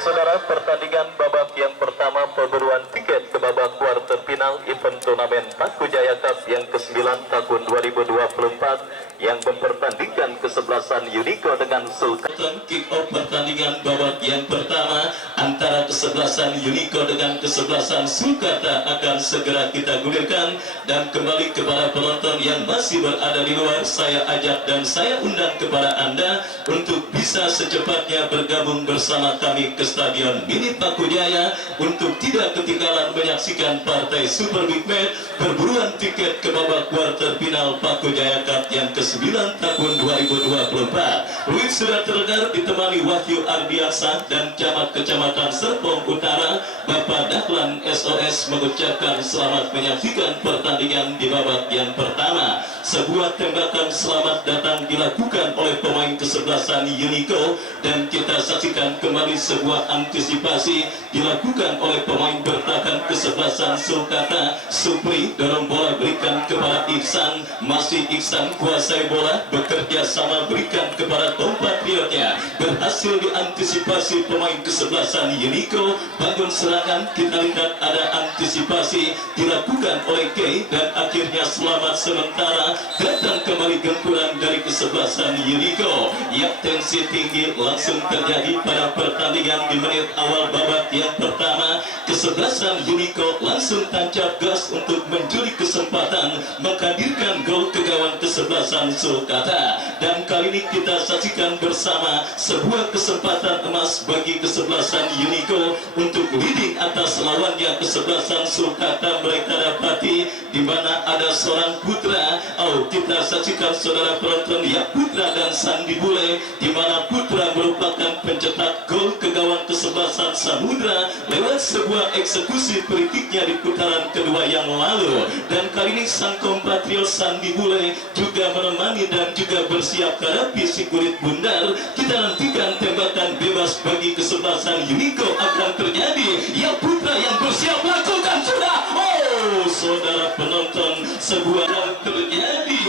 Saudara, pertandingan babak yang pertama pemburuan tiket ke babak kuarter final event turnamen Paku Jaya Cup yang ke-9 tahun 2024 yang mempertandingkan kesebelasan Unico dengan Sultan. Kick off pertandingan babak yang pertama antara kesebelasan Unico dengan kesebelasan Sulkata akan segera kita gulirkan, dan kembali kepada penonton yang masih berada di luar, saya ajak dan saya undang kepada Anda untuk bisa secepatnya bergabung bersama kami ke Stadion Mini Paku Jaya untuk tidak ketinggalan menyaksikan partai Super Big Match perburuan tiket ke babak kuarter final Paku Jaya Cup yang ke-9 tahun 2024. Luis sudah terdengar ditemani Wahyu Ardiansa dan Camat Kecamatan Serpong Utara, Bapak Dahlan SOS mengucapkan selamat menyaksikan pertandingan di babak yang pertama. Sebuah tembakan selamat datang dilakukan oleh pemain kesebelasan Unico, dan kita saksikan kembali sebuah antisipasi dilakukan oleh pemain bertahan kesebelasan Sulkata. Supri dorong bola berikan kepada Iksan, masih Iksan kuasai bola, bekerja sama berikan kepada kompatriotnya, berhasil diantisipasi pemain kesebelasan Unico. Bangun serangan, kita lihat ada antisipasi dilakukan oleh Kay, dan akhirnya selamat sementara. Datang kembali gempuran dari kesebelasan Unico. Ya, tensi tinggi langsung terjadi pada pertandingan di menit awal babak yang pertama. Kesebelasan Unico langsung tancap gas untuk mencuri kesempatan menghadirkan gol ke gawang kesebelasan Sulkata, dan kali ini kita saksikan bersama sebuah kesempatan emas bagi kesebelasan Unico untuk leading atas lawannya kesebelasan Sulkata. Mereka dapati di mana ada seorang putra. Kita saksikan saudara penonton, ya, Putra dan Sandi Bule, di mana Putra merupakan pencetak gol ke gawang kesebelasan Samudra lewat sebuah eksekusi free-kicknya di putaran kedua yang lalu. Dan kali ini sang kompatriot Sandi Bule juga menemani dan juga bersiap hadapi si kulit bundar. Kita nantikan tembakan bebas bagi kesebelasan Unico akan terjadi. Ya, Putra yang bersiap lakukan sudah. Oh, saudara penonton, sebuah yang terjadi.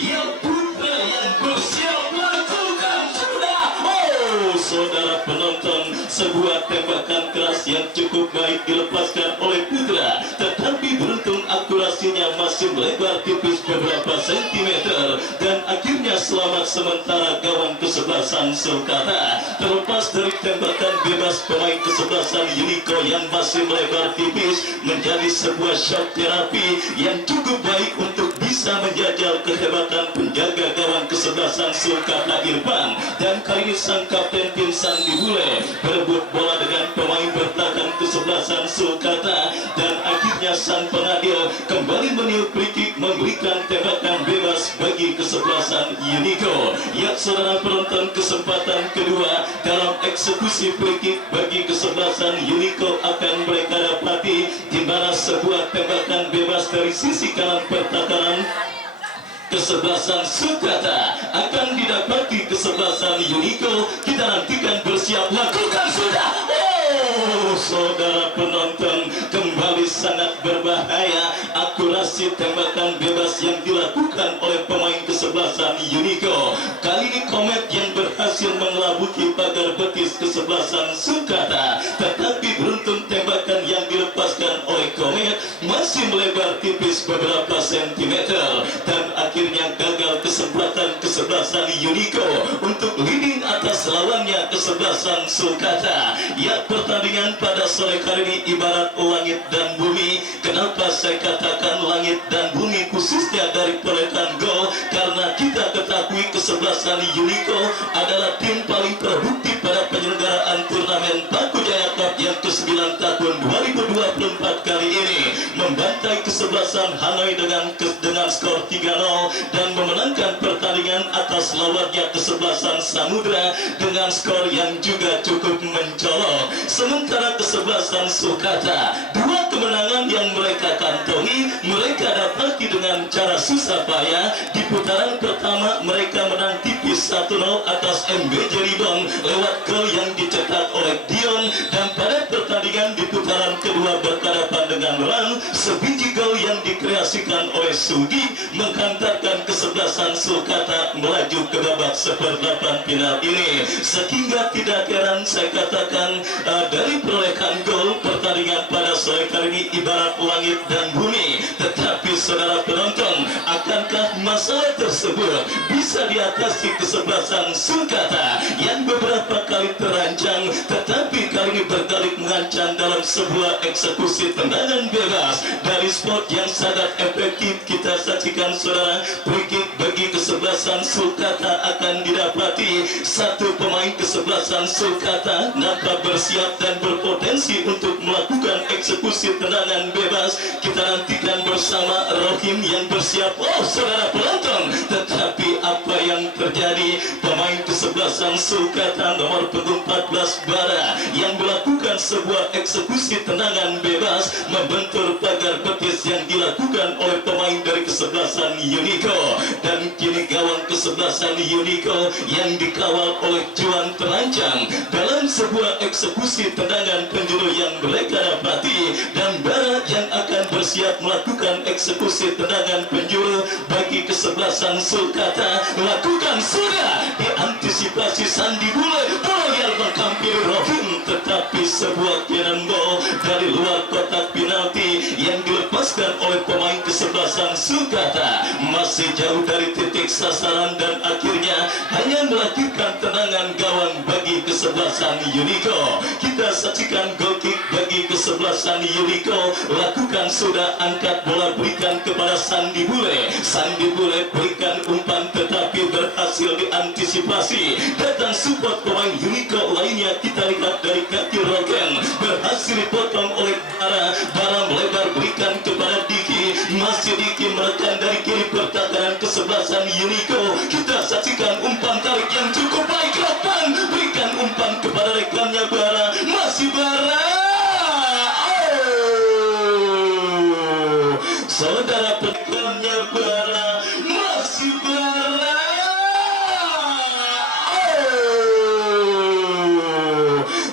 Ya, Putra yang bersiap lakukan sudah. Oh, saudara penonton, sebuah tembakan keras yang cukup baik dilepaskan oleh Putra, tetapi beruntung akurasinya masih melebar tipis beberapa sentimeter, dan akhirnya selamat sementara gawang kesebelasan Sulkata. Terlepas dari tembakan bebas pemain kesebelasan Unico yang masih melebar tipis, menjadi sebuah shock terapi yang cukup baik untuk bisa menjajal kehebatan penjaga gawang kesebelasan Sulkata Irfan. Dan kali ini sang kapten tim Sandi Bule berebut bola dengan pemain bertahan kesebelasan Sulkata, dan akhirnya sang pengadil kembali meniup free kick memberikan tembakan bebas bagi kesebelasan Unico. Ya, saudara penonton, kesempatan kedua dalam eksekusi free kick bagi kesebelasan Unico akan mereka dapati, di mana sebuah tembakan bebas dari sisi kanan pertahanan kesebelasan Sulkata akan didapati kesebelasan Unico. Kita nantikan bersiap lakukan sudah. Oh, saudara penonton, kembali sangat berbahaya akurasi tembakan bebas yang dilakukan oleh pemain kesebelasan Unico. Kali ini Komet yang berhasil mengelabuhi pagar betis kesebelasan Sulkata, tetapi beruntung tembakan yang dilepaskan oleh Komet masih melebar tipis beberapa sentimeter, dan akhirnya gagal kesempatan kesebelasan Unico untuk leading atas lawannya kesebelasan Sulkata. Ya, pertandingan pada sore hari ini ibarat langit dan bumi. Kenapa saya katakan langit dan bumi, khususnya dari perolehan gol? Karena kita ketahui kesebelasan Unico adalah tim paling terbukti pada penyelenggaraan turnamen Paku Jaya Cup yang ke-9 tahun 2024 kali ini, membantai kesebelasan Hanoi dengan skor 3-0 dan memenangkan pertandingan atas lawannya kesebelasan Samudra dengan skor yang juga cukup mencolok. Sementara kesebelasan Sulkata, dua kemenangan yang mereka kantongi mereka dapati dengan cara susah payah. Di putaran pertama mereka menang tipis 1-0 atas MB Jeribon lewat gol yang dicetak oleh Dion, dan pada pertandingan di putaran kedua berhadapan dengan Rang, sebiji gol yang dikreasikan oleh bersudi menghantarkan kesebelasan Sulkata melaju ke babak seperdelapan final ini. Sehingga tidak heran saya katakan dari perolehan gol pertandingan pada sore kali ini ibarat langit dan bumi. Tetapi saudara penonton, akankah masalah tersebut bisa diatasi kesebelasan Sulkata yang beberapa kali terancang, tetapi kali ini berbalik mengancam dalam sebuah eksekusi tendangan bebas dari spot yang sangat efektif. Kita saksikan saudara, free kick bagi kesebelasan Sulkata akan didapati. Satu pemain kesebelasan Sulkata nampak bersiap dan berpotensi untuk melakukan eksekusi tendangan bebas. Kita nantikan bersama Rohim yang bersiap. Oh saudara penonton, tetapi apa yang terjadi? Pemain kesebelasan Sulkata nomor punggung 14 Bara yang melakukan sebuah eksekusi tendangan bebas membentur pagar betis yang dilakukan oleh pemain dari kesebelasan Unico. Dan kini gawang kesebelasan Unico yang dikawal oleh Juan terancam dalam sebuah eksekusi tendangan penjuru yang mereka dapati. Dan Bara yang akan bersiap melakukan eksekusi tendangan penjuru bagi kesebelasan Sulkata lakukan sudah diantisipasi Sandi Bule. Bola liar menghampiri Rohim, tetapi sebuah cannonball dari luar kotak penalti yang dilepaskan oleh pemain kesebelasan Sulkata masih jauh dari titik sasaran dan akhirnya hanya melahirkan tendangan gawang bagi kesebelasan Unico. Kita saksikan goal kick bagi kesebelasan Unico lakukan sudah, angkat bola berikan kepada Sandi Bule. Sandi Bule berikan umpan tetapi berhasil diantisipasi. Datang support pemain Unico lainnya, kita lihat dari kaki Rogen berhasil dipotong oleh Bara. Bara melebar berikan kepada Diki, masih Diki menekan dari kiri pertahanan kesebelasan Unico. Kita saksikan umpan tarik yang cukup baik. Rogen berikan umpan kepada rekannya Bara, masih Bara. Saudara penontonnya Bara, masih Bara.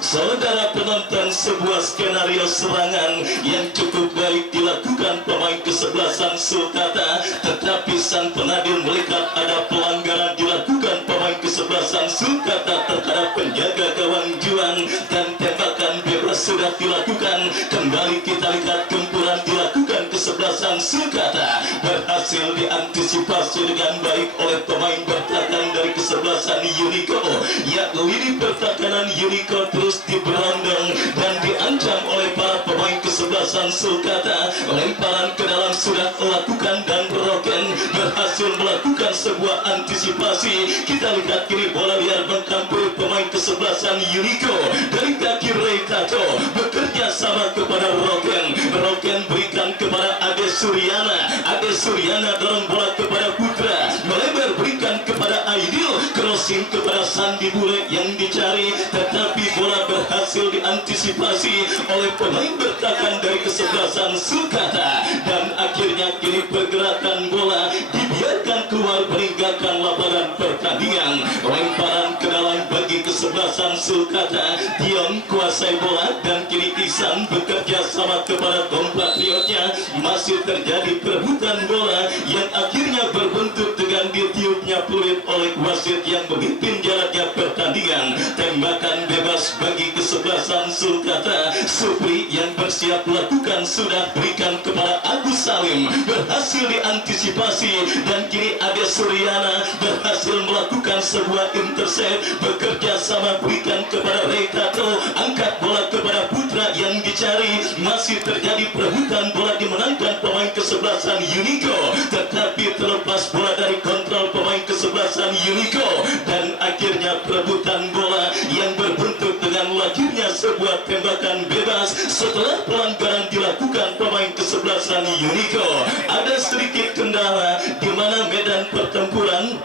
Saudara penonton, sebuah skenario serangan yang cukup baik dilakukan pemain kesebelasan Sulkata, tetapi sang penadil melihat ada pelanggaran dilakukan pemain kesebelasan Sulkata terhadap penjaga gawang Juan dan tembakan bebas sudah dilakukan. Kembali kita lihat gempuran dilakukan kesebelasan Sulkata berhasil diantisipasi dengan baik oleh pemain bertahan dari kesebelasan Unico. Ya, lini pertahanan Unico terus diberondong dan diancam oleh para pemain kesebelasan Sulkata. Lemparan ke dalam sudah dilakukan dan Rogen berhasil melakukan sebuah antisipasi. Kita lihat kiri bola liar menghampiri pemain kesebelasan Unico dari kaki Reikato bekerja sama kepada Rogen. Rogen berikan kepada Ade Suryana. Ade Suryana dorong bola kepada Putra, melebar berikan kepada Aidil, crossing kepada Sandi Bule yang dicari, tetapi bola berhasil diantisipasi oleh pemain bertahan dari kesebelasan Sulkata. Dan akhirnya kini pergerakan bola dibiarkan keluar meninggalkan lapangan pertandingan. Lemparan ke dalam bagi kesebelasan Sulkata. Dion kuasai bola dan kini Ihsan bekerja sama kepada kompatriotnya. Masih terjadi perebutan bola yang akhirnya berbentuk dengan ditiupnya peluit oleh wasit yang memimpin jalannya pertandingan. Tembakan bebas bagi kesebelasan Sulkata. Supri yang bersiap lakukan sudah berikan kepada Agus Salim, berhasil diantisipasi dan kini Ade Suryana berhasil melakukan sebuah intercept, bekerja sama berikan kepada Reikato, angkat bola kepada Putra yang dicari. Masih terjadi perebutan bola dimenangkan pemain kesebelasan Unico, tetapi terlepas bola dari kontrol pemain kesebelasan Unico dan akhirnya perebutan bola yang berbentuk dengan lahirnya sebuah tembakan bebas setelah pelanggaran dilakukan pemain kesebelasan Unico. Ada sedikit kendala di mana medan pertempuran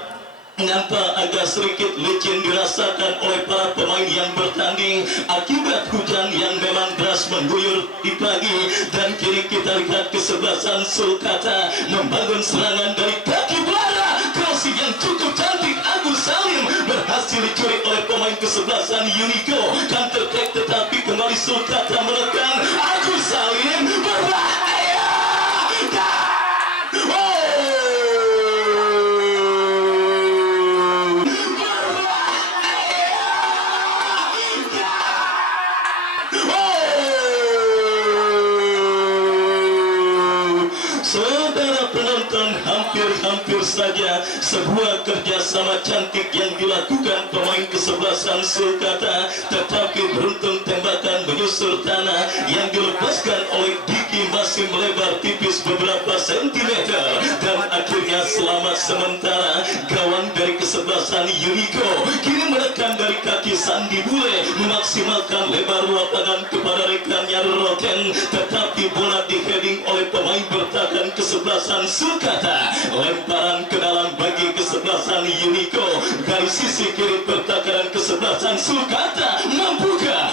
nampak agak sedikit licin dirasakan oleh para pemain yang bertanding akibat hujan yang memang deras mengguyur di pagi. Dan kini kita lihat kesebelasan Sulkata membangun serangan dari kaki Bara, crossing yang cukup cantik Agus Salim berhasil dicuri oleh pemain kesebelasan Unico. Counter attack tetapi kembali Sulkata menekan Agus Salim berbahaya dan penonton, hampir saja sebuah kerjasama cantik yang dilakukan pemain kesebelasan Sulkata, tetapi beruntung tembakan menyusur tanah yang dilepaskan oleh Diki masih melebar tipis beberapa sentimeter, dan akhirnya selamat sementara. Gawang dari kesebelasan Unico kini menekan dari kaki Sandi Bule, memaksimalkan lebar lapangan kepada rekannya Roken, tetapi bola di-heading oleh pemain bertahan kesebelasan Sulkata. Lemparan ke dalam bagi kesebelasan Unico dari sisi kiri pertahanan kesebelasan Sulkata. Mampukah?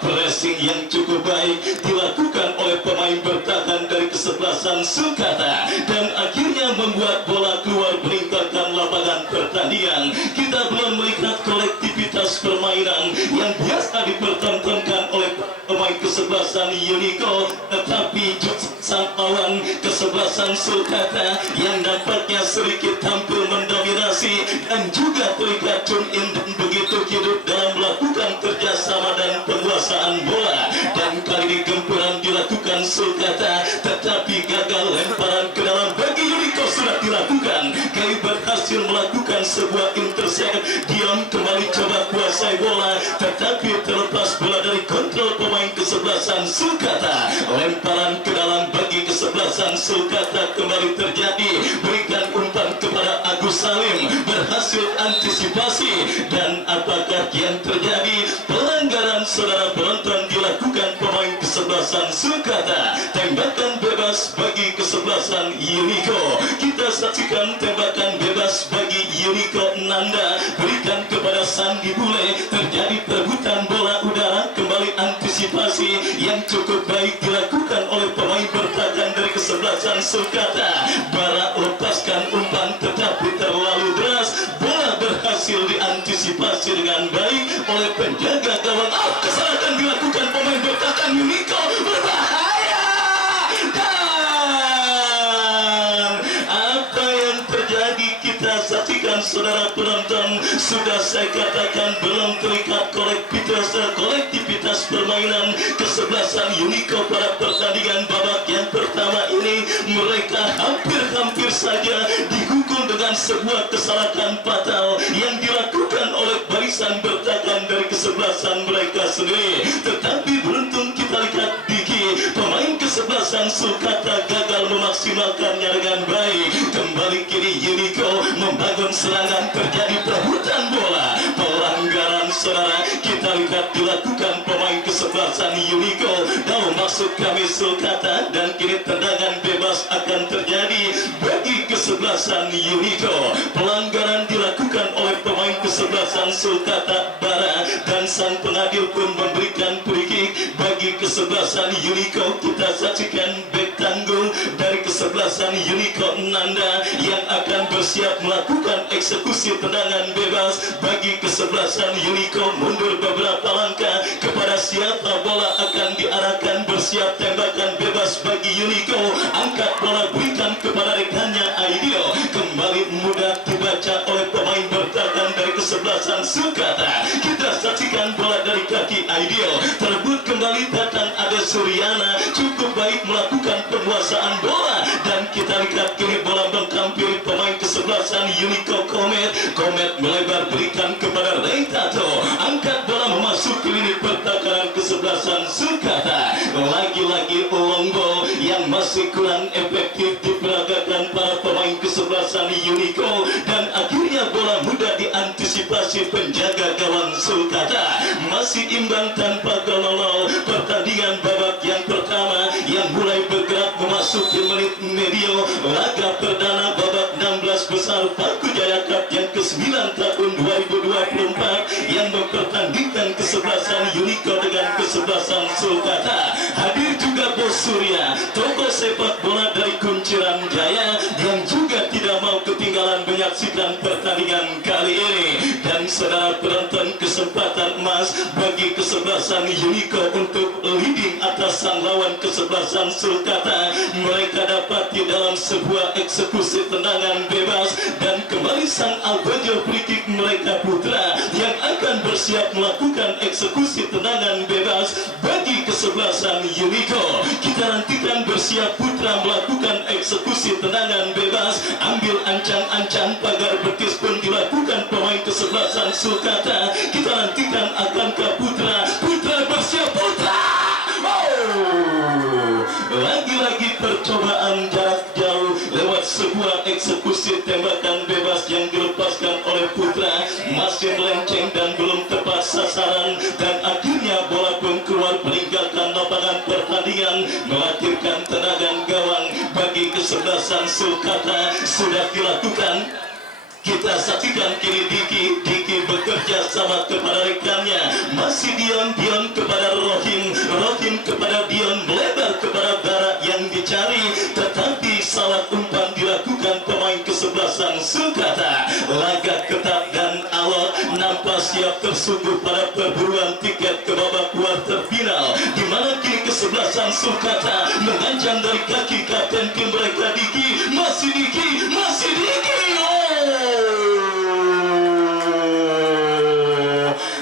Pressing yang cukup baik dilakukan oleh pemain bertahan dari kesebelasan Sulkata, dan akhirnya membuat bola keluar meninggalkan lapangan pertandingan. Kita belum melihat kolektivitas permainan yang biasa dipertontonkan oleh pemain kesebelasan Unico, tetapi sang lawan kesebelasan Sulkata yang nampaknya sedikit tampil mendominasi dan juga terlihat tune in dan begitu hidup dalam melakukan kerjasama dan penguasaan bola. Dan kali ini gempuran dilakukan Sulkata, tetapi gagal. Lemparan ke dalam bagi Unico sudah dilakukan. Kali berhasil melakukan sebuah intercept. Dion kembali coba kuasai bola, tetapi terlepas bola dari kontrol pemain kesebelasan Sulkata. Lemparan ke dalam bagi kesebelasan Sulkata kembali terjadi. Berikan umpan kepada Agus Salim, berhasil antisipasi, dan apakah yang terjadi? Pelanggaran, saudara penonton, dilakukan pemain kesebelasan Sulkata. Tembakan bebas bagi kesebelasan Unico. Kita saksikan tembakan bebas bagi Unico. Nanda berikan kepada Sandi Bule, terjadi perebutan bola udara, kembali antisipasi yang cukup baik dilakukan oleh pemain bertahan dari kesebelasan Sulkata. Bara lepaskan umpan tetapi terlalu deras, bola berhasil diantisipasi dengan baik oleh penjaga gawang. Kesalahan dilakukan pemain bertahan Unico, berbahaya. Dan apa yang terjadi kita saksikan, saudara penonton. Sudah saya katakan belum terlihat kolektivitas permainan kesebelasan Unico pada pertandingan babak yang pertama ini. Mereka hampir saja dihukum dengan sebuah kesalahan fatal yang dilakukan oleh barisan bertahan dari kesebelasan mereka sendiri. Tetapi beruntung kita lihat Diki, pemain kesebelasan Sulkata, gagal memaksimalkannya dengan baik. Kembali kini Unico membangun serangan, terjadi perebutan bola. Pelanggaran, saudara, kita lihat dilakukan pemain kesebelasan Unico. Tahu maksud kami Sulkata, dan kini tendangan bebas akan terjadi bagi kesebelasan Unico. Pelanggaran dilakukan oleh pemain kesebelasan Sulkata Bara, dan sang pengadil pun memberikan free kick bagi kesebelasan Unico. Kita saksikan bek tanggung dari kesebelasan Unico, Nanda, yang akan bersiap melakukan eksekusi tendangan bebas bagi kesebelasan Unico. Mundur beberapa langkah, kepada siapa bola akan diarahkan, bersiap tembakan bebas bagi Unico. Angkat bola, berikan kepada rekannya Aidil, kembali mudah dibaca oleh pemain bertahan dari kesebelasan Sulkata. Kita saksikan bola dari kaki Aidil, terbut kembali datang Ade Suryana, cukup baik melakukan penguasaan bola, dan kita lihat kini bola menghampiri pemain kesebelasan Unico. Komet melebar, berikan kepada Reitato, angkat bola memasuki lini pertahanan kesebelasan Sulkata. Lagi-lagi long ball yang masih kurang efektif diperagakan para pemain kesebelasan Unico, dan akhirnya bola mudah diantisipasi penjaga gawang Sulkata. Masih imbang tanpa gol. Pertandingan babak yang pertama yang mulai bergerak memasuki menit medio laga perdana babak 16 besar Paku Jaya Cup yang ke-9 tahun 2024 yang mempertandingkan kesebelasan Unico dengan kesebelasan Sulkata. Hadir juga Bos Surya, tokoh sepak bola dari Kunciran Jaya, yang juga tidak mau ketinggalan menyaksikan pertandingan kali ini. Dan saudara penonton, kesempatan emas bagi kesebelasan Unico untuk leading atas sang lawan kesebelasan Sulkata. Mereka dapati dalam sebuah eksekusi tendangan bebas, dan kembali sang Albejo free kick mereka putra yang akan bersiap melakukan eksekusi tendangan bebas bagi kesebelasan kesebelasan Unico. Kita nantikan bersiap putra melakukan eksekusi tendangan bebas. Ambil ancang-ancang pagar betis pun dilakukan pemain kesebelasan Sulkata. Kita nantikan akankah putra bersiap putra. Lagi-lagi percobaan jarak jauh lewat sebuah eksekusi tembakan bebas yang dilepaskan oleh putra, masih melenceng dan belum tepat sasaran, dan akhirnya bola pun keluar meninggalkan lapangan pertandingan, melahirkan tendangan gawang bagi kesebelasan Sulkata. Sudah dilakukan. Kita saksikan kini Diki bekerja sama kepada rekannya. Masih Dion kepada Rohim kepada Dion, melebar kepada Bara yang dicari, tetapi salah umpan dilakukan pemain kesebelasan Sulkata. Laga ketat dan alot nampak siap tersungguh pada perburuan tiket ke babak kuarter final, di mana kini kesebelasan Sulkata mengancam dari kaki kapten tim mereka Diki. Masih Diki.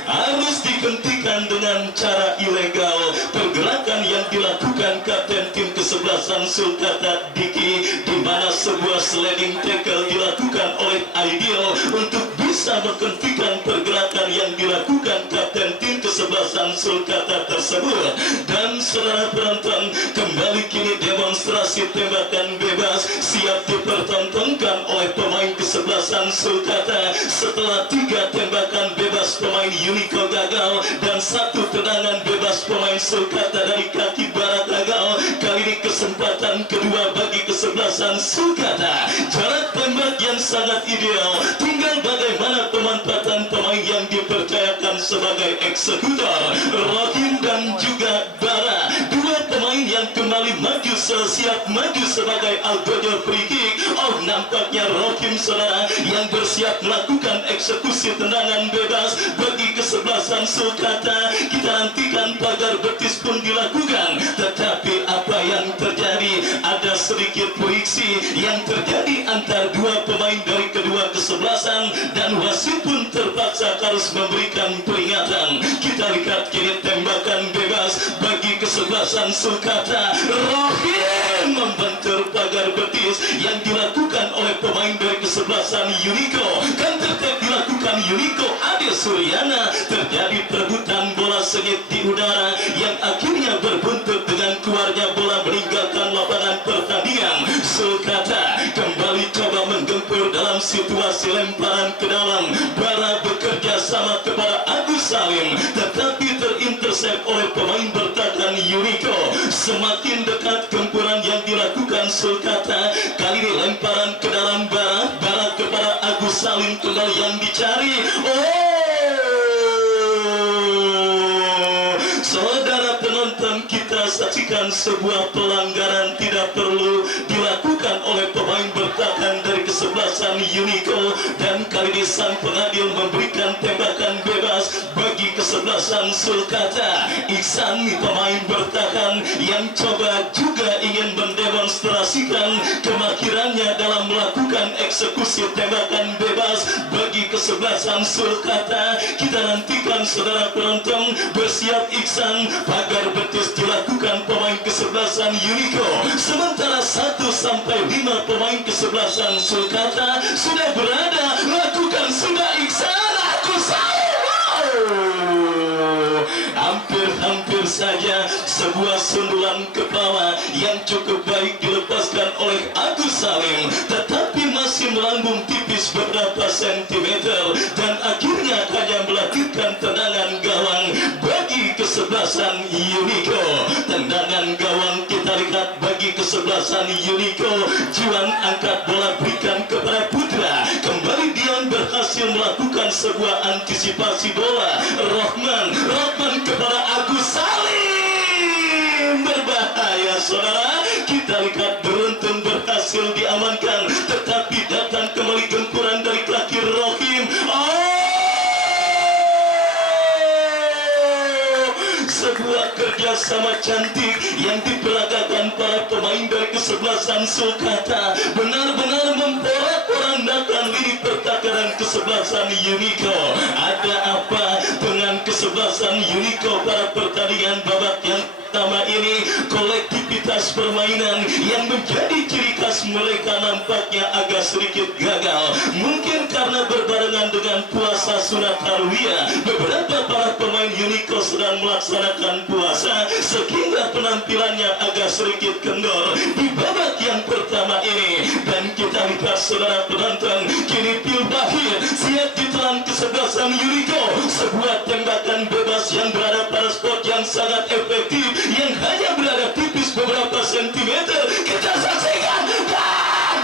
Harus dihentikan dengan cara ilegal pergerakan yang dilakukan kapten tim kesebelasan Sulkata Diki, di mana sebuah sliding tackle dilakukan oleh Ideal untuk bisa menghentikan pergerakan yang dilakukan kapten tim kesebelasan Sulkata tersebut. Dan saudara penonton, kembali kini demonstrasi tembakan bebas siap dipertontonkan oleh pemain kesebelasan Sulkata. Setelah 3 tembakan bebas pemain Unico gagal dan 1 tendangan bebas pemain Sulkata dari kaki Bara gagal, kali ini kesempatan kedua bagi kesebelasan Sulkata. Jarak tembak yang sangat ideal, tinggal bagaimana pemanfaatan pemain yang dipercayakan sebagai eksekutor, Rohim dan juga Bara. Dua pemain yang kembali maju siap maju sebagai algojo free kick. Nampaknya Rohim saudara yang bersiap melakukan eksekusi tendangan bebas bagi kesebelasan Sulkata. Kita nantikan pagar betis pun dilakukan, tetapi apa yang terjadi? Ada sedikit friksi yang terjadi antar dua pemain dari kedua kesebelasan, dan wasit pun terpaksa harus memberikan peringatan. Kita lihat kini tembakan bebas bagi kesebelasan Sulkata. Rohim membentur pagar betis yang dilakukan oleh pemain dari kesebelasan Unico. Counter attack dilakukan Unico Ade Suryana. Terjadi perebutan bola sengit di udara yang akhirnya berbuntut dengan keluarnya bola meninggalkan lapangan pertandingan. Sulkata kembali coba menggempur dalam situasi lemparan ke dalam. Bara bekerja sama kepada Agus Salim, tetapi terintersep oleh pemain bertahan Unico. Semakin dekat gempuran yang dilakukan Sulkata, kali ini lemparan ke dalam Bara kepada Agus Salim kembali yang dicari. Saudara penonton, kita saksikan sebuah pelanggaran tidak perlu dilakukan oleh pemain bertahan dari kesebelasan Unico, dan kali ini sang pengadil memberikan tembakan bebas bagi kesebelasan Sulkata. Iksan pemain bertahan yang coba juga ingin mendemonstrasikan kemahirannya dalam melakukan eksekusi tembakan bebas bagi kesebelasan Sulkata. Kita nantikan saudara penonton, bersiap Iksan, pagar betis dilakukan pemain kesebelasan Unico, sementara 1 sampai 5 pemain kesebelasan Sulkata sudah berada. Lakukan sudah Iksan, aku hampir saja sebuah sundulan ke bawah yang cukup baik dilepaskan oleh Agus Salim, tetapi masih melambung tipis beberapa sentimeter, dan akhirnya hanya melahirkan tendangan gawang bagi kesebelasan Unico. Tendangan gawang kita lihat bagi kesebelasan Unico. Juan angkat bola berikan kepada Putra. Kembali Dion berhasil melakukan sebuah antisipasi bola. Rohman kepada Agus Salim. Berbahaya saudara. Kita lihat beruntun berhasil diamankan, tetapi datang kembali gempuran dari kaki Rohim. Sebuah kerjasama cantik yang diperagakan para pemain dari kesebelasan Sulkata, benar-benar memporak-porandakan lini pertahanan kesebelasan Unico. Ada apa dengan kesebelasan kesebelasan Unico pada pertandingan babak yang pertama ini. Kolektivitas permainan yang menjadi ciri khas mereka nampaknya agak sedikit gagal, mungkin karena berbarengan dengan puasa sunat Tarwiyah. Beberapa para pemain Unico sedang melaksanakan puasa sehingga penampilannya agak sedikit kendor di babak yang pertama ini. Dan kita lihat saudara penonton, kini Pil Bahir siap ditelan kesebelasan Unico. Sebuah tembakan bebas yang berada pada spot yang sangat efektif, yang hanya berada tipis beberapa sentimeter. Kita saksikan dan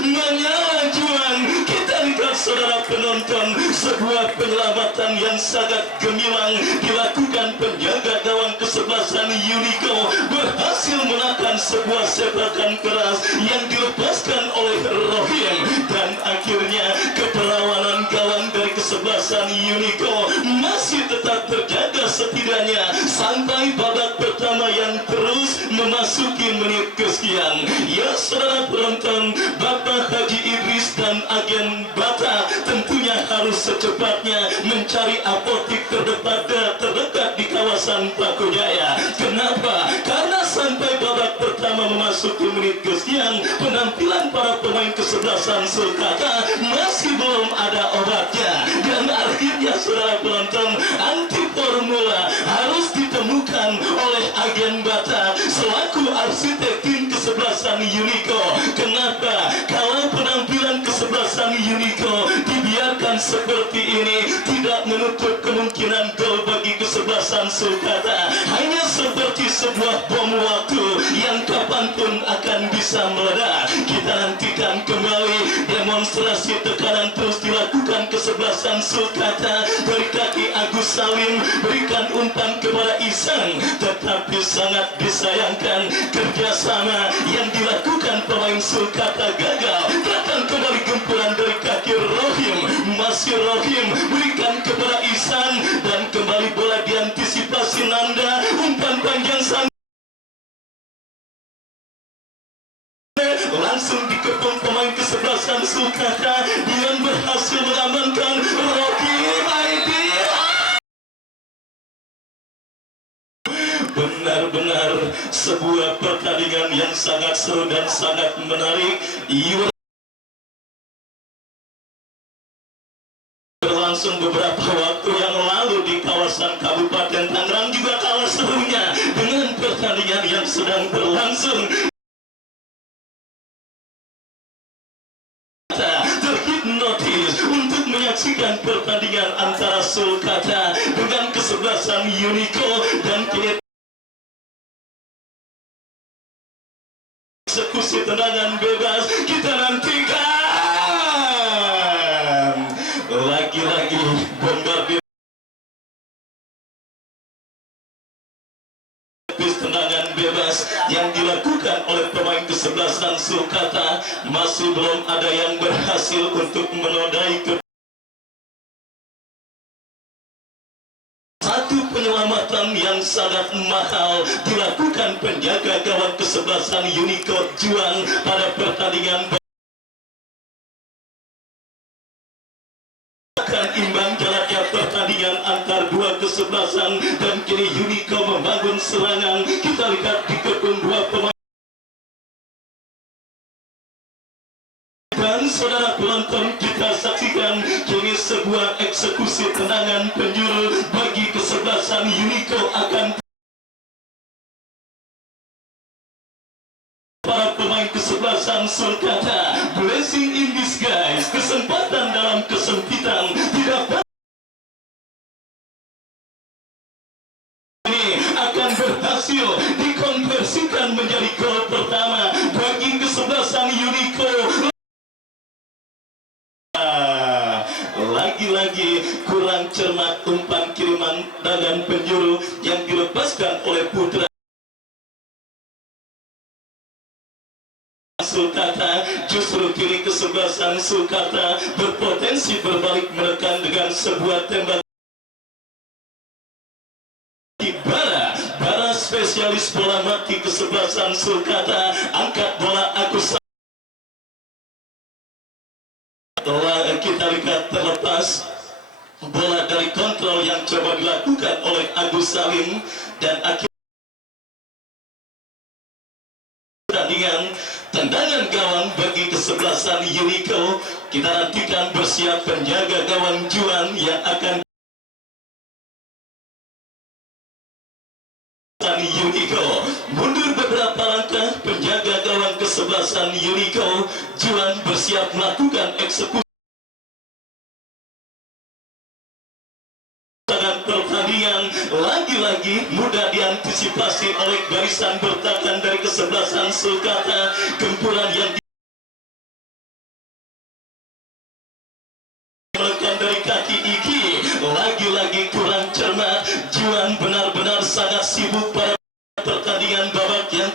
menyala juang. Kita lihat saudara penonton, sebuah penyelamatan yang sangat gemilang dilakukan penjaga gawang kesebelasan Unico, berhasil menahan sebuah sepakan keras yang dilepaskan oleh Rohim. Dan akhirnya keperawanan gawang dari kesebelasan Unico masih tetap terjaga setidaknya sampai babak pertama yang terus memasuki menit kesekian. Ya saudara penonton, Bapak Haji Idris dan agen Bata tentunya harus secepatnya mencari apotik terdekat di kawasan Paku Jaya. Kenapa? Karena sampai babak pertama memasuki menit kesekian, penampilan para pemain kesebelasan Sulkata masih belum ada obatnya. Dan akhirnya saudara penonton, anti formula harus ditemukan oleh agen Bata selaku arsitek tim kesebelasan Unico. Kenapa? Kalau penampilan kesebelasan Unico dibiarkan seperti ini, tidak menutup kemungkinan gol bagi kesebelasan Sulkata. Hanya seperti sebuah bom waktu yang kapanpun akan bisa meledak. Kita nantikan kembali demonstrasi tekanan terus dilakukan kesebelasan Sulkata dari kaki Agus Salim, berikan umpan kepada Isang, tetapi sangat disayangkan kerjasama yang dilakukan pemain Sulkata gagal. Datang kembali gempuran dari kaki Rohim, masih Rohim berikan kepada Isang, dan kembali bola diantisipasi Nanda, umpan panjang sang langsung dikepung pemain kesebelasan Sulkata, dia berhasil mengamankan Rohim Aidi. Benar-benar sebuah pertandingan yang sangat seru dan sangat menarik. Berlangsung beberapa waktu yang lalu di kawasan Kabupaten Tangerang juga kalah serunya dengan pertandingan yang sedang berlangsung. Terhipnotis untuk menyaksikan pertandingan antara Sulkata dengan kesebelasan Unico, dan kini eksekusi tendangan bebas kita nantikan. Lagi-lagi bombardir tendangan bebas yang dilakukan oleh pemain kesebelasan Sulkata, masih belum ada yang berhasil untuk menodai ke satu penyelamatan yang sangat mahal dilakukan penjaga gawang kesebelasan Unico Juang pada pertandingan imbang jaraknya pertandingan antar dua kesebelasan. Dan kini Unico membangun serangan. Kita lihat dikepung dua pemain. Dan saudara penonton, kita saksikan kini sebuah eksekusi tendangan penjuru bagi kesebelasan Unico akan para pemain kesebelasan Sulkata. Blessing in disguise, kesempatan dalam kesempitan tidak ini akan berhasil dikonversikan menjadi gol pertama bagi kesebelasan Unico. Lagi-lagi kurang cermat umpan kiriman tangan penjuru yang dilepaskan oleh putra Sulkata. Justru kini kesebelasan Sulkata berpotensi berbalik menekan dengan sebuah tembak Bara spesialis bola mati kesebelasan Sulkata. Angkat bola Agus, telah kita lihat terlepas bola dari kontrol yang coba dilakukan oleh Agus Salim, dan akhirnya pertandingan tendangan gawang bagi kesebelasan Unico. Kita nantikan bersiap penjaga gawang Juan yang akan Unico mundur beberapa langkah. Penjaga gawang kesebelasan Unico Juan bersiap melakukan eksekusi pertandingan. Lagi-lagi mudah diantisipasi oleh barisan bertahan dari kesebelasan Sulkata. Gempuran yang dimulakan dari kaki Iki lagi-lagi kurang cermat. Juan benar-benar sangat sibuk pada pertandingan babak yang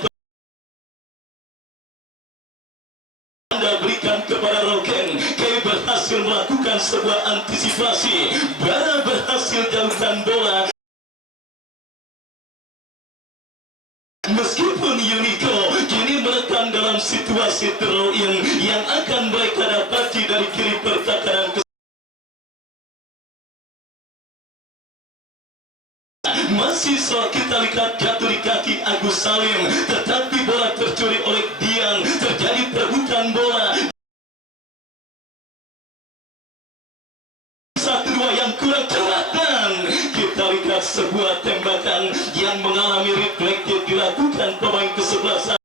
Anda berikan kepada Roken. Kay berhasil melakukan sebuah antisipasi. Bara berhasil jauhkan bola. Meskipun Unico kini menekan dalam situasi throw-in yang akan mereka dapati dari kiri pertahanan. Masih soal kita lihat jatuh di kaki Agus Salim, tetapi bola tercuri oleh Dian. Terjadi perebutan bola. 1-2 yang kurang cermat, dan kita lihat sebuah tembakan yang mengalami reflektif dilakukan pemain kesebelasan.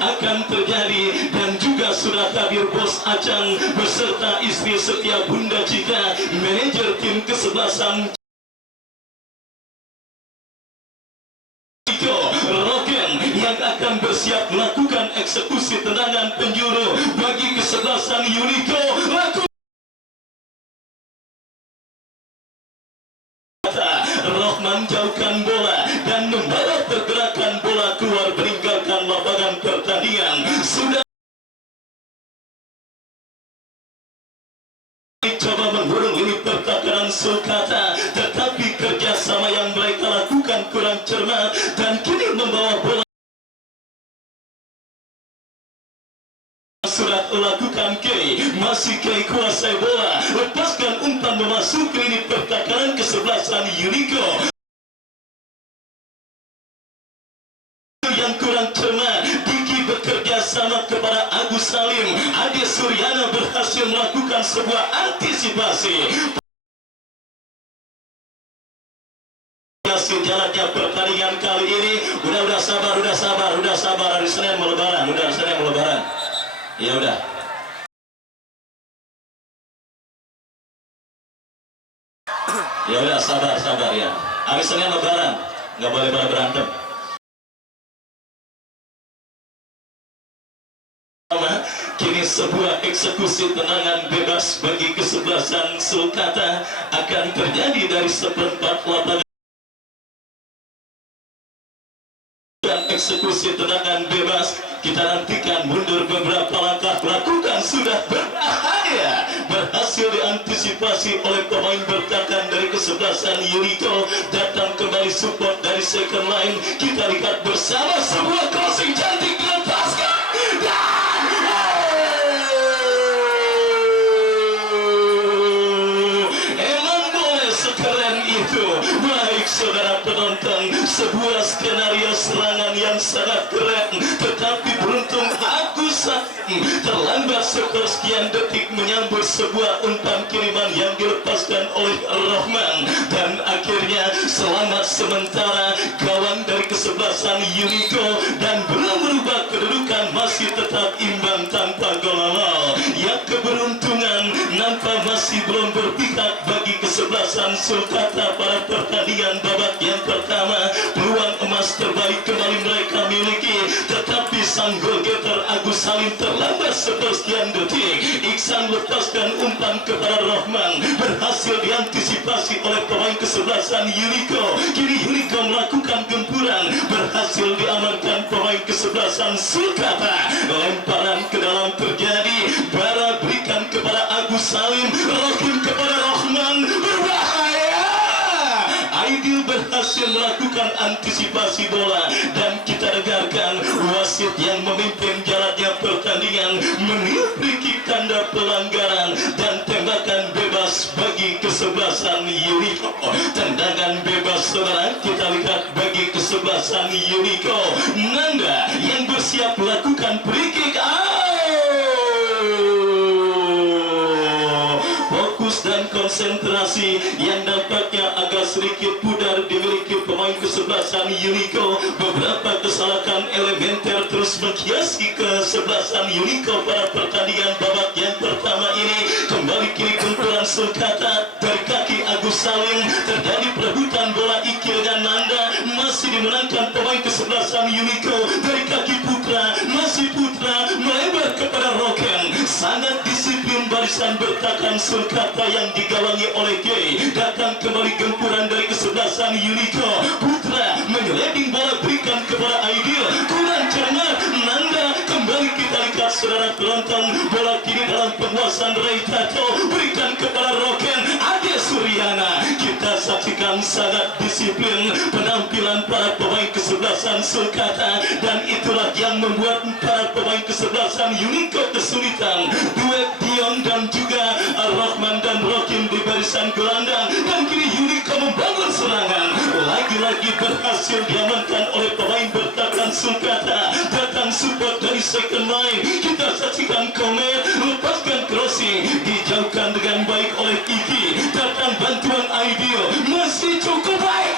Akan terjadi, dan juga sudah hadir Bos Acang beserta istri setia Bunda Cika, manajer tim kesebelasan Roken yang akan bersiap melakukan eksekusi tendangan penjuru bagi kesebelasan Unico. Rohman jauhkan bola dan membawa pergerakan bola keluar meninggalkan lapangan pertandingan. Sudah coba mengurung ini pertahanan Sulkata, tetapi kerjasama yang mereka lakukan kurang cermat, dan kini membawa bola surat lakukan Kay. Masih Kay kuasai bola, lepaskan umpan memasuki lini pertahanan kesebelasan Unico. Yang kurang cermat, Diki bekerja sama kepada Agus Salim. Ade Suryana berhasil melakukan sebuah antisipasi. Jalannya pertandingan kali ini. Udah sabar. Hari Senin mau lebaran. Ya udah. Ya udah sabar ya. Hari Senin lebaran, nggak boleh pada berantem. Kini sebuah eksekusi tendangan bebas bagi kesebelasan Sulkata akan terjadi dari seperempat lapangan. Dan eksekusi tendangan bebas kita nantikan mundur beberapa langkah, lakukan sudah berbahaya, berhasil diantisipasi oleh pemain bertahan dari kesebelasan Unico. Datang kembali support dari second line. Kita lihat bersama sebuah crossing cantik dilepaskan dan emang boleh sekeren itu. Baik saudara penonton, sebuah skenario serangan yang sangat keren, tetapi beruntung Agus terlambat sepersekian detik menyambut sebuah umpan kiriman yang dilepaskan oleh Rohman, dan akhirnya selamat sementara gawang dari kesebelasan Unico, dan belum berubah kedudukan, masih tetap imbang tanpa gol. Yang keberuntungan nampak masih belum berpihak bagi kesebelasan Sulkata pada pertandingan babak yang pertama. Peluang emas terbaik kembali mereka miliki, tetapi sang golgeter Agus Salim terlambat sepersekian detik. Iksan lepaskan umpan kepada Rohman, berhasil diantisipasi oleh pemain kesebelasan Unico. Kini Unico melakukan gempuran, berhasil diamankan pemain kesebelasan Sulkata. Lemparan ke dalam terjadi, Bara berikan kepada Agus Salim, Rokin kepada Rohman, berbahaya. Aidil berhasil berhasil melakukan antisipasi bola, dan kita dengarkan wasit yang memimpin jalannya pertandingan meniup free kick tanda pelanggaran dan tembakan bebas bagi kesebelasan Unico. Tendangan bebas saudara kita lihat bagi kesebelasan Unico. Nanda yang bersiap melakukan free kick. Fokus dan konsentrasi yang dampaknya agak sedikit pudar dimiliki pemain kesebelasan Unico. Beberapa kesalahan elementer terus menghiasi kesebelasan Unico pada pertandingan babak yang pertama ini. Kembali kini kumpulan sulkata dari kaki Agus Salim, terjadi perebutan bola Iki dengan Nanda, masih dimenangkan pemain kesebelasan Unico dari kaki Putra, masih Putra melebar kepada Roken. Sangat disiplin barisan bertahan sulkata yang digawangi oleh Gay. Datang kembali gempuran dari kesebelasan Unico. Putra menyeliding bola berikan kepada Aidil, kurang cermat. Nanda kembali kita lihat saudara penonton, bola kini dalam penguasaan Ray Tato, berikan kepada Roken. Ade Suryana, kita saksikan sangat disiplin penampilan para pemain kesebelasan sulkata, dan itulah yang membuat para pemain kesebelasan Unico kesulitan. Duet Dion dan juga Rahman dan Rokin di barisan gelandang, dan kini Unico membangun serangan. Lagi-lagi berhasil diamankan oleh pemain bertahan sulkata. Datang support dari second line, kita saksikan Komet lepaskan crossing, dijauhkan dengan baik oleh Iki. Datang bantuan Aidil, masih cukup baik.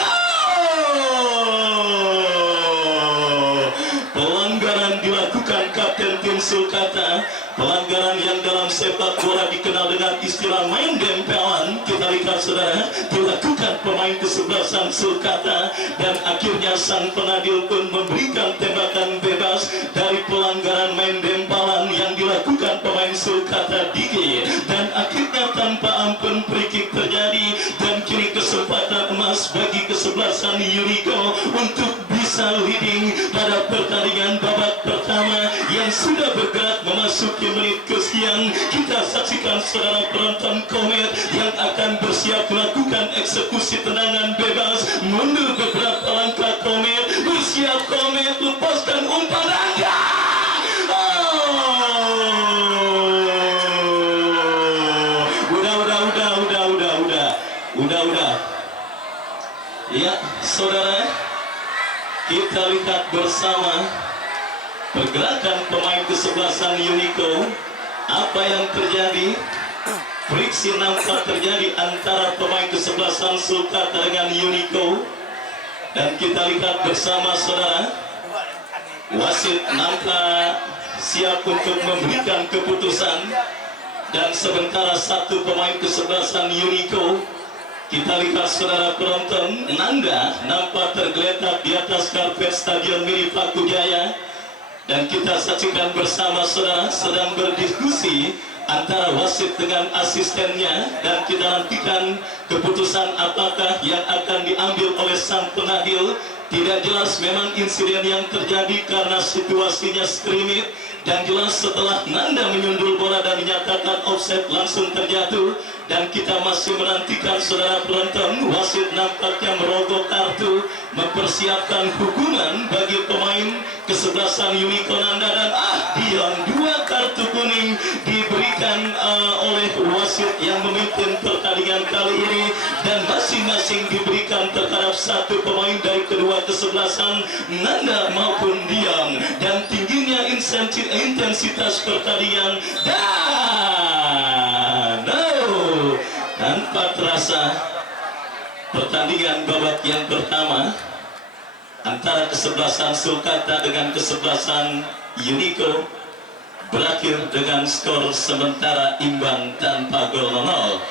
Pelanggaran dilakukan kapten tim sulkata. Pelanggaran yang dalam sepak bola dikenal dengan istilah main dempelan. Kita lihat saudara, dilakukan pemain kesebelasan sulkata, dan akhirnya sang pengadil pun memberikan tembakan bebas dari pelanggaran main dempelan yang dilakukan pemain sulkata Diki, dan akhirnya tanpa ampun free kick terjadi, dan kini kesempatan emas bagi kesebelasan Unico untuk bisa leading pada pertandingan babak pertama yang sudah bergerak memasuki menit kesekian. Kita saksikan saudara penonton Komet yang akan bersiap melakukan eksekusi tendangan bebas. Mundur beberapa langkah Komet, bersiap Komet, lepaskan umpan Anda. Udah. Ya saudara, kita lihat bersama pergerakan pemain kesebelasan Unico. Apa yang terjadi? Friksi nampak terjadi antara pemain kesebelasan sulkata dengan Unico, dan kita lihat bersama saudara, wasit nampak siap untuk memberikan keputusan, dan sementara satu pemain kesebelasan Unico. Kita lihat saudara penonton, Nanda nampak tergeletak di atas karpet Stadion Mini Paku Jaya, dan kita saksikan bersama saudara sedang berdiskusi antara wasit dengan asistennya, dan kita nantikan keputusan apakah yang akan diambil oleh sang pengadil. Tidak jelas memang insiden yang terjadi karena situasinya skrimit, dan jelas setelah Nanda menyundul bola dan dinyatakan offside langsung terjatuh. Dan kita masih menantikan saudara penonton, wasit nampaknya merogoh kartu mempersiapkan hukuman bagi pemain kesebelasan Unico Nanda, dan Dion, 2 kartu kuning diberikan oleh wasit yang memimpin pertandingan kali ini, dan masing-masing diberikan terhadap satu pemain dari kedua kesebelasan Nanda maupun Dion. Dan tingginya intensitas pertandingan, dan tanpa terasa pertandingan babak yang pertama antara kesebelasan sulkata dengan kesebelasan Unico berakhir dengan skor sementara imbang tanpa gol 0.